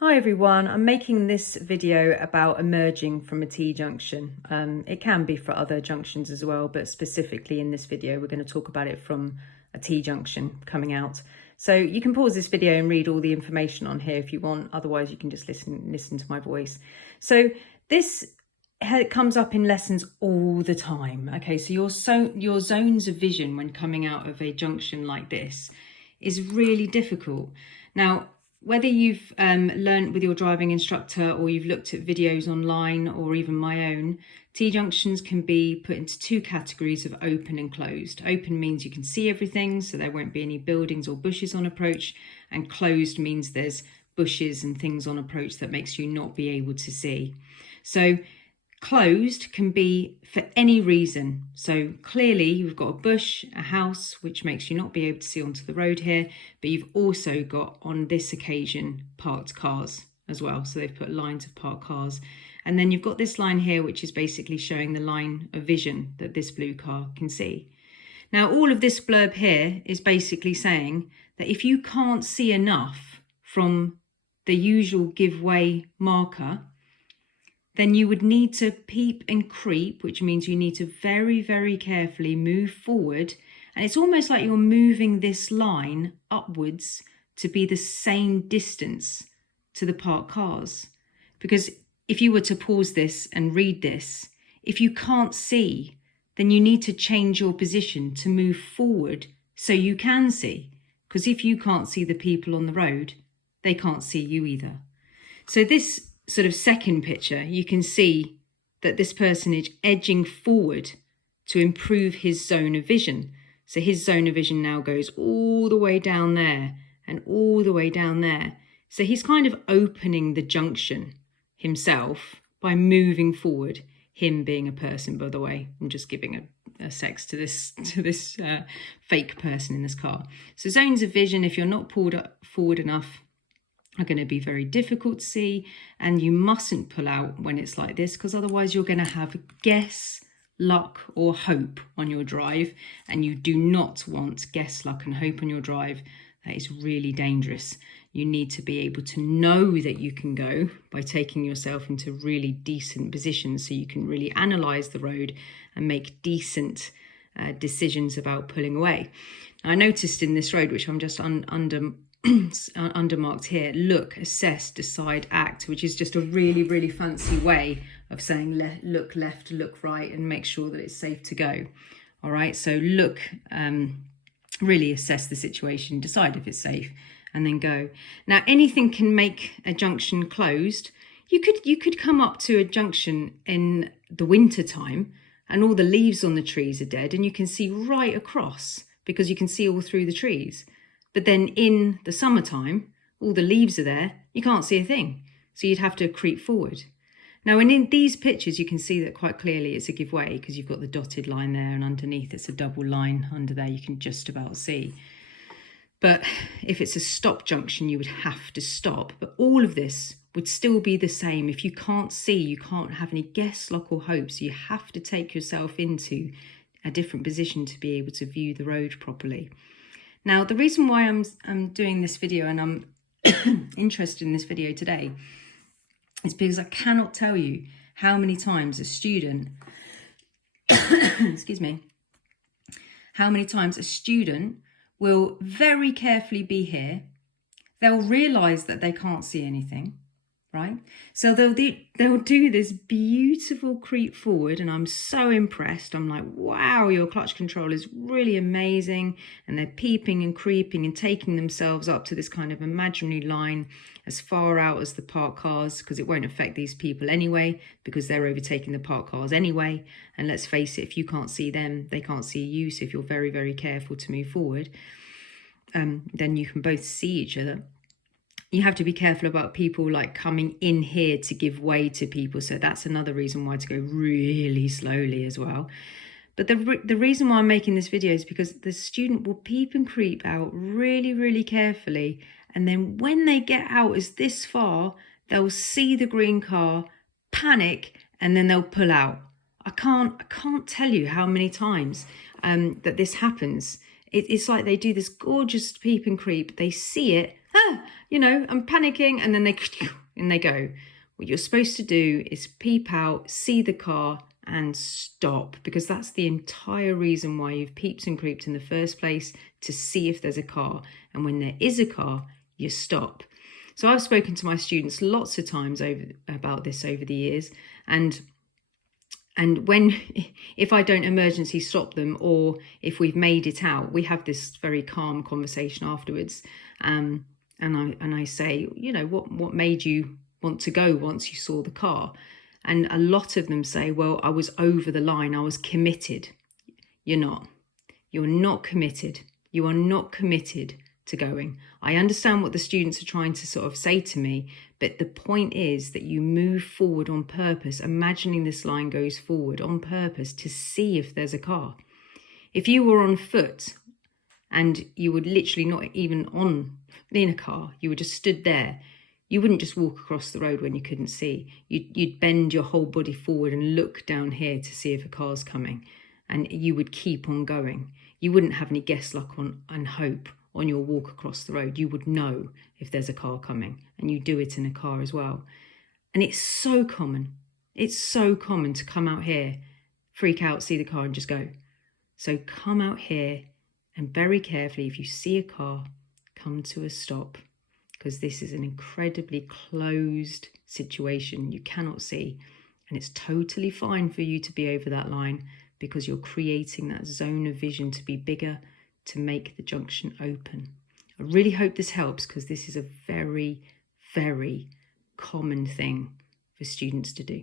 Hi everyone, I'm making this video about emerging from a T-junction. It can be for other junctions as well, but specifically in this video we're going to talk about it from a T-junction coming out. So you can pause this video and read all the information on here if you want, otherwise you can just listen to my voice. So this comes up in lessons all the time. Okay, so your zones of vision when coming out of a junction like this is really difficult. Now, whether you've learned with your driving instructor or you've looked at videos online or even my own, T-junctions can be put into two categories of open and closed. Open means you can see everything, so there won't be any buildings or bushes on approach, and closed means there's bushes and things on approach that makes you not be able to see. So closed can be for any reason. So clearly you've got a bush, a house, which makes you not be able to see onto the road here, but you've also got on this occasion parked cars as well. So they've put lines of parked cars. And then you've got this line here, which is basically showing the line of vision that this blue car can see. Now, all of this blurb here is basically saying that if you can't see enough from the usual give way marker, then you would need to peep and creep, which means you need to very, very carefully move forward. And it's almost like you're moving this line upwards to be the same distance to the parked cars. Because if you were to pause this and read this, if you can't see, then you need to change your position to move forward so you can see. Because if you can't see the people on the road, they can't see you either. So this sort of second picture, you can see that this person is edging forward to improve his zone of vision. So his zone of vision now goes all the way down there and all the way down there. So he's kind of opening the junction himself by moving forward, him being a person, by the way. I'm just giving a sex to this fake person in this car. So zones of vision, if you're not pulled forward enough, are going to be very difficult to see, and you mustn't pull out when it's like this, because otherwise you're going to have guess, luck or hope on your drive, and you do not want guess, luck and hope on your drive. That is really dangerous. You need to be able to know that you can go by taking yourself into really decent positions so you can really analyse the road and make decent decisions about pulling away. I noticed in this road, which I'm just undermarked here, look, assess, decide, act, which is just a really, really fancy way of saying look left, look right, and make sure that it's safe to go. All right, so look, really assess the situation, decide if it's safe, and then go. Now, anything can make a junction closed. You could come up to a junction in the winter time and all the leaves on the trees are dead and you can see right across because you can see all through the trees. But then in the summertime, all the leaves are there, you can't see a thing. So you'd have to creep forward. Now, and in these pictures, you can see that quite clearly it's a give way because you've got the dotted line there and underneath it's a double line under there you can just about see. But if it's a stop junction, you would have to stop. But all of this would still be the same. If you can't see, you can't have any guess, luck or hope. So you have to take yourself into a different position to be able to view the road properly. Now, the reason why I'm doing this video and I'm interested in this video today is because I cannot tell you how many times a student, excuse me, how many times a student will very carefully be here. They'll realise that they can't see anything, right? So they'll do this beautiful creep forward, and I'm so impressed. I'm like, wow, your clutch control is really amazing. And they're peeping and creeping and taking themselves up to this kind of imaginary line as far out as the parked cars, because it won't affect these people anyway, because they're overtaking the parked cars anyway. And let's face it, if you can't see them, they can't see you. So if you're very, very careful to move forward, then you can both see each other. You have to be careful about people like coming in here to give way to people. So that's another reason why to go really slowly as well. But the reason why I'm making this video is because the student will peep and creep out really, really carefully. And then when they get out as this far, they'll see the green car, panic, and then they'll pull out. I can't tell you how many times that this happens. It's like they do this gorgeous peep and creep. They see it, you know, I'm panicking, and then they go. What you're supposed to do is peep out, see the car, and stop, because that's the entire reason why you've peeped and creeped in the first place, to see if there's a car. And when there is a car, you stop. So I've spoken to my students lots of times about this over the years, and if I don't emergency stop them, or if we've made it out, we have this very calm conversation afterwards, and I say, you know, what made you want to go once you saw the car? And a lot of them say, well, I was over the line, I was committed. You're not. You're not committed. You are not committed to going. I understand what the students are trying to sort of say to me, but the point is that you move forward on purpose, imagining this line goes forward on purpose to see if there's a car. If you were on foot and you were literally not even in a car, you were just stood there, you wouldn't just walk across the road when you couldn't see. You'd bend your whole body forward and look down here to see if a car's coming, and you would keep on going. You wouldn't have any guess luck and hope on your walk across the road. You would know if there's a car coming, and you do it in a car as well. And it's so common. It's so common to come out here, freak out, see the car and just go. So come out here and very carefully, if you see a car, come to a stop, because this is an incredibly closed situation. You cannot see, and it's totally fine for you to be over that line, because you're creating that zone of vision to be bigger, to make the junction open. I really hope this helps, because this is a very, very common thing for students to do.